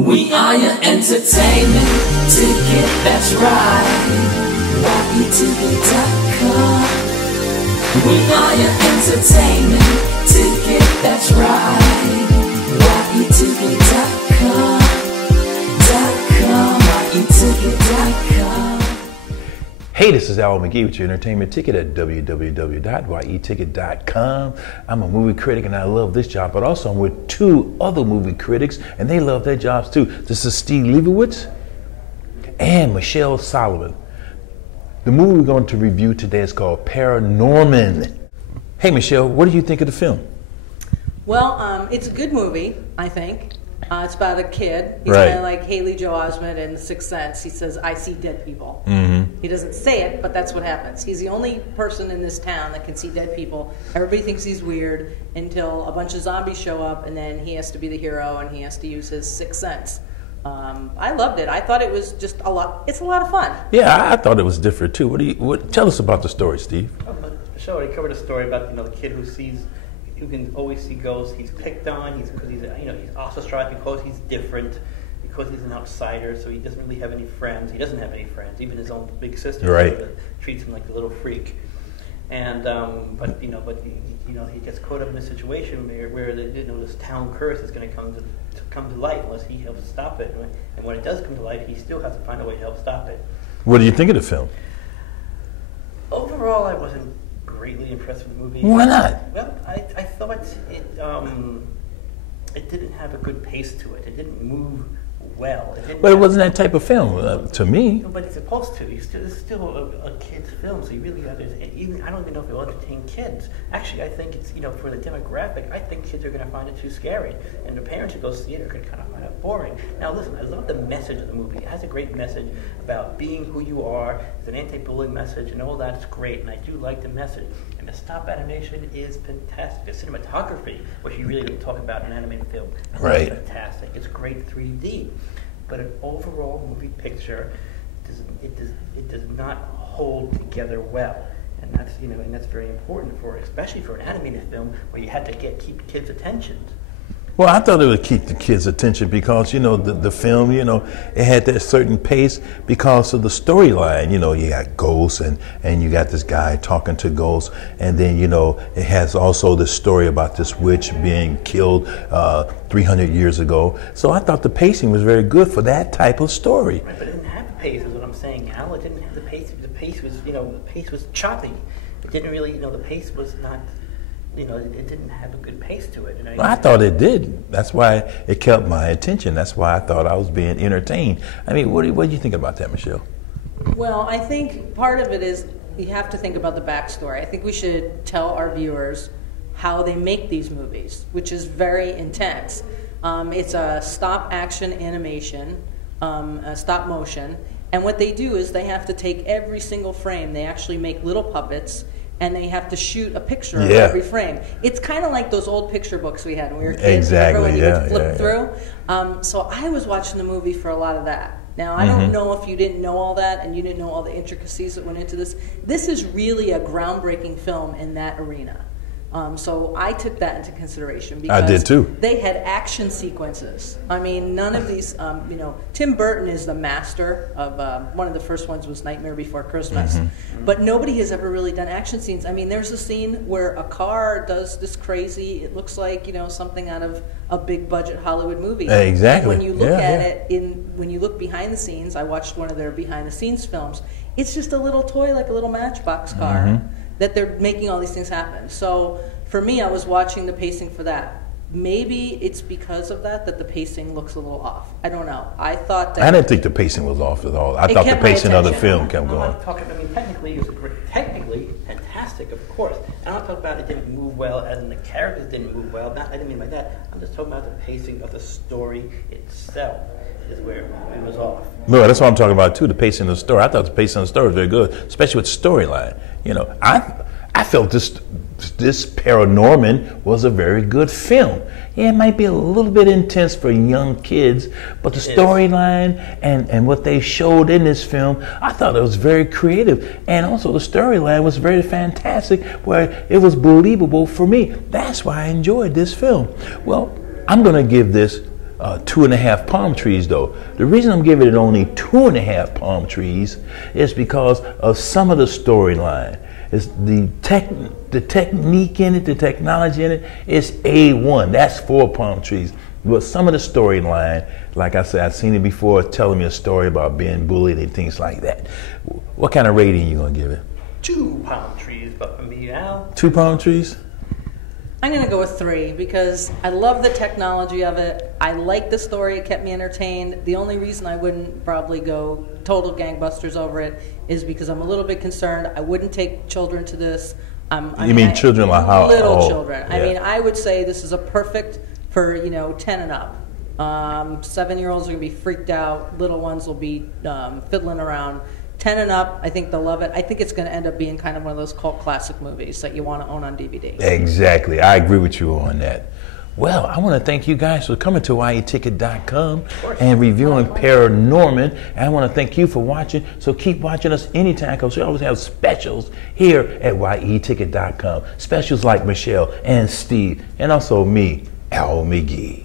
We are your entertainment ticket, that's right. YEticket.com. We are your entertainment ticket, that's right. YEticket.com. YEticket.com. Hey, this is McGhee with your entertainment ticket at www.yeticket.com. I'm a movie critic and I love this job, but also I'm with two other movie critics and they love their jobs too. This is Steve Lebowitz and Michele Solomon. The movie we're going to review today is called ParaNorman. Hey Michele, what do you think of the film? Well, it's a good movie, I think. It's about a kid. He's Right. kind of like Haley Joel Osment in The Sixth Sense. He says, I see dead people. Mm-hmm. He doesn't say it, but that's what happens. He's the only person in this town that can see dead people. Everybody thinks he's weird until a bunch of zombies show up, and then he has to be the hero, and he has to use his sixth sense. I loved it. I thought it was just a lot. It's a lot of fun. Yeah, I thought it was different too. Tell us about the story, Steve. Michele already covered a story about the kid who can always see ghosts. He's picked on. He's ostracized because he's different, because he's an outsider. So he doesn't really have any friends. He doesn't have any friends. Even his own big sister treats him like a little freak. And but he gets caught up in a situation where this town curse is going to come to life unless he helps stop it. And when it does come to life, he still has to find a way to help stop it. What do you think of the film? Overall, I wasn't greatly impressed with the movie. Why not? Well, I thought it didn't have a good pace to it. It didn't move well. But it wasn't that type of film to me. No, but it's supposed to. It's still a kid's film, so you really got to. I don't even know if it will entertain kids. Actually, I think it's for the demographic. I think kids are going to find it too scary, and the parents who go see it are going to kind of find it boring. Now, listen, I love the message of the movie. It has a great message about being who you are. It's an anti-bullying message, and all that's great. And I do like the message. And the stop animation is fantastic. The cinematography, which you really don't talk about in an animated film, is fantastic. It's great 3D. But an overall movie picture, it does not hold together well, and that's very important especially for an animated film where you had to keep kids' attention. Well, I thought it would keep the kids' attention because, the film, it had that certain pace because of the storyline. You got ghosts and you got this guy talking to ghosts. And then, it has also the story about this witch being killed 300 years ago. So I thought the pacing was very good for that type of story. Right, but it didn't have the pace is what I'm saying, Al. It didn't have the pace. The pace was, the pace was choppy. It didn't really, the pace was not... it didn't have a good pace to it. I thought it did. That's why it kept my attention. That's why I thought I was being entertained. I mean, what do you think about that, Michele? Well, I think part of it is you have to think about the backstory. I think we should tell our viewers how they make these movies, which is very intense. It's a stop action animation, a stop motion, and what they do is they have to take every single frame. They actually make little puppets, and they have to shoot a picture of every frame. It's kind of like those old picture books we had when we were kids. Exactly, when you would flip through. So I was watching the movie for a lot of that. Now, I don't know if you didn't know all that and you didn't know all the intricacies that went into this. This is really a groundbreaking film in that arena. So I took that into consideration because I did too. They had action sequences. I mean, none of these, Tim Burton is the master of, one of the first ones was Nightmare Before Christmas, but nobody has ever really done action scenes. I mean, there's a scene where a car does this crazy, it looks like, something out of a big budget Hollywood movie. Exactly. And when you look at it, when you look behind the scenes, I watched one of their behind the scenes films, it's just a little toy, like a little Matchbox car. That they're making all these things happen. So for me, I was watching the pacing for that. Maybe it's because of that the pacing looks a little off. I don't know. I thought that... I didn't think the pacing was off at all. I thought the pacing of the film kept going. Technically, it was technically fantastic, of course. I'm not talking about it didn't move well, as in the characters didn't move well. I didn't mean by that. I'm just talking about the pacing of the story itself is where it was off. No, that's what I'm talking about too, the pacing of the story. I thought the pacing of the story was very good, especially with storyline. I felt this ParaNorman was a very good film. Yeah, it might be a little bit intense for young kids, but the storyline and what they showed in this film, I thought it was very creative. And also the storyline was very fantastic, where it was believable for me. That's why I enjoyed this film. Well, I'm going to give this 2.5 palm trees though. The reason I'm giving it only 2.5 palm trees is because of some of the storyline. It's the technique in it, the technology in it is A1. That's 4 palm trees. But some of the storyline, like I said, I've seen it before, telling me a story about being bullied and things like that. What kind of rating you gonna give it? 2 palm trees, but for me now. 2 palm trees? I'm going to go with 3 because I love the technology of it. I like the story. It kept me entertained. The only reason I wouldn't probably go total gangbusters over it is because I'm a little bit concerned. I wouldn't take children to this. You mean children like how? Little children. Yeah. I mean, I would say this is a perfect for, 10 and up. 7-year-olds are going to be freaked out. Little ones will be fiddling around. 10 and up, I think they'll love it. I think it's going to end up being kind of one of those cult classic movies that you want to own on DVD. Exactly. I agree with you on that. Well, I want to thank you guys for coming to YEticket.com and reviewing ParaNorman. And I want to thank you for watching. So keep watching us anytime because we always have specials here at YEticket.com. Specials like Michele and Steve and also me, Al McGhee.